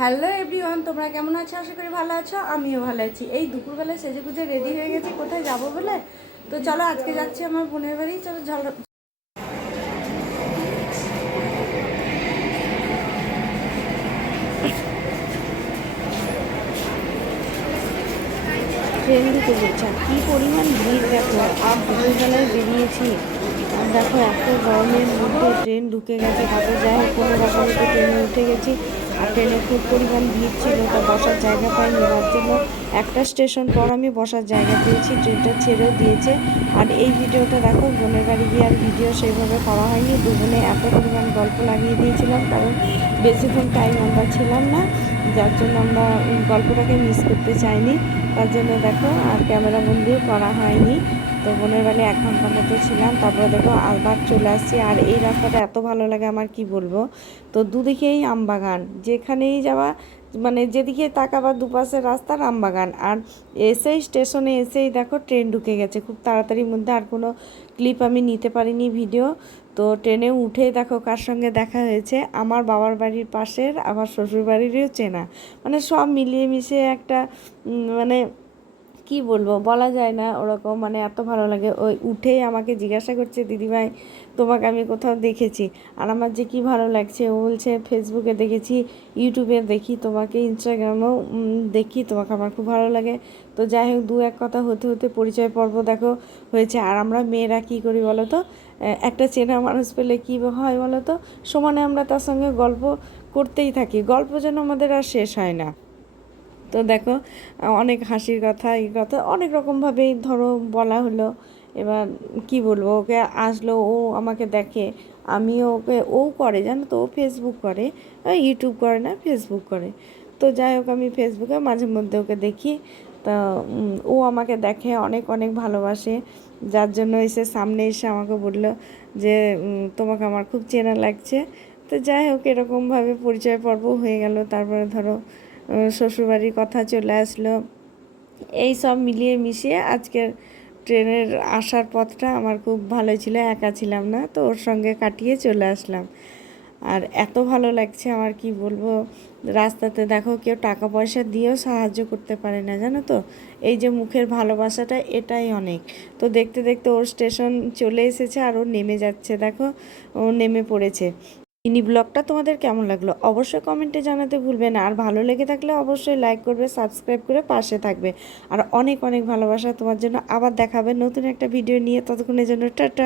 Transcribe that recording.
Hello everyone, তোমরা কেমন আছো? আশা করি ভালো আছো। আমিও ভালো আছি। এই দুপুরবেলা সেজে গুজে রেডি হয়ে গেছি কোথায় যাবো বলে। তো চলো আজকে যাচ্ছি আমার বোনের বাড়ি। চলো ট্রেন ঢুকে পড়ছে, আর কী পরিমাণ ভিড় দেখো। আর দুপুরবেলায় বেরিয়েছি, আর দেখো এত গরমের মধ্যে ট্রেন ঢুকে গেছে। তারপর যাই হোক কোনো রকমে তো ট্রেনে উঠে গেছি। আর ট্রেনে খুব পরিমাণ ভিড় ছিল, তা বসার জায়গা পাইনি। তার জন্য একটা স্টেশন পর আমি বসার জায়গা পেয়েছি, ট্রেনটা ছেড়েও দিয়েছে। আর এই ভিডিওটা দেখো, বোনের বাড়ি গিয়ে আর ভিডিও সেইভাবে করা হয়নি। দুজনে এত পরিমাণ গল্প লাগিয়ে দিয়েছিলাম, কারণ বেশিক্ষণ টাইম আমরা ছিলাম না, যার জন্য আমরা গল্পটাকে মিস করতে চাইনি। তার জন্য দেখো আর ক্যামেরা বন্দিও করা হয়নি। তো বোনের বাড়ি 1 ঘন্টা মতো ছিলাম, তারপরে দেখো আবার চলে আসছি। আর এই রাস্তাটা এত ভালো লাগে আমার কি বলবো। তো দুদিকেই আমবাগান, যেখানেই যাওয়া মানে যেদিকে তাকাবা দুপাশের রাস্তার আমবাগান। আর এসেই স্টেশনে এসেই দেখো ট্রেন ঢুকে গেছে খুব তাড়াতাড়ির মধ্যে। আর কোনো ক্লিপ আমি নিতে পারিনি ভিডিও। তো ট্রেনে উঠেই দেখো কার সঙ্গে দেখা হয়েছে, আমার বাবার বাড়ির পাশের আমার শ্বশুর বাড়িরও চেনা। মানে সব মিলিয়ে মিশিয়ে একটা মানে কি বলবো, বলা যায় না ওরকম। মানে এত ভালো লাগে। ওই উঠেই আমাকে জিজ্ঞাসা করছে, দিদিভাই তোমাকে আমি কোথাও দেখেছি। আর আমার যে কি ভালো লাগছে। ও বলছে ফেসবুকে দেখেছি, ইউটিউবে দেখি তোমাকে, ইনস্টাগ্রামেও দেখি তোমাকে, আমার খুব ভালো লাগে। তো যাই হোক দু এক কথা হতে হতে পরিচয় পর্ব দেখো হয়েছে। আর আমরা মেয়েরা কী করি বলো তো, একটা চেনা মানুষ পেলে কী হয় বলো তো, সমানে আমরা তার সঙ্গে গল্প করতেই থাকি। গল্প যেন আমাদের আর শেষ হয় না। তো দেখো অনেক হাসির কথা, এই কথা অনেক রকমভাবেই ধরো বলা হলো। এবার কি বলবো, ওকে আসলো, ও আমাকে দেখে, আমিও ওকে, ও করে জানো তো, ও ফেসবুক করে, ইউটিউব করে না, ফেসবুক করে। তো যাই হোক আমি ফেসবুকে মাঝে মধ্যে ওকে দেখি। তা ও আমাকে দেখে, অনেক অনেক ভালোবাসে। যার জন্য এসে সামনে এসে আমাকে বললো যে তোমাকে আমার খুব চেনা লাগছে। তো যাই হোক এরকমভাবে পরিচয় পর্ব হয়ে গেল। তারপরে ধরো শ্বশুরবাড়ির কথা চলে আসলো। এই সব মিলিয়ে মিশিয়ে আজকের ট্রেনের আসার পথটা আমার খুব ভালো ছিল, একা ছিলাম না, তো ওর সঙ্গে কাটিয়ে চলে আসলাম। আর এত ভালো লাগছে আমার কি বলবো। রাস্তাতে দেখো কেউ টাকা পয়সা দিয়েও সাহায্য করতে পারে না জানো তো, এই যে মুখের ভালোবাসাটা, এটাই অনেক। তো দেখতে দেখতে ওর স্টেশন চলে এসেছে, আর ও নেমে যাচ্ছে দেখো, ও নেমে পড়েছে। মিনি ব্লগটা তোমাদের কেমন লাগলো অবশ্যই কমেন্টে জানাতে ভুলবে না। আর ভালো লেগে থাকলে অবশ্যই লাইক করবে, সাবস্ক্রাইব করে পাশে থাকবে। আর অনেক অনেক ভালোবাসা তোমার জন্য। আবার দেখাবে নতুন একটা ভিডিও নিয়ে, ততক্ষণের জন্য টাটা।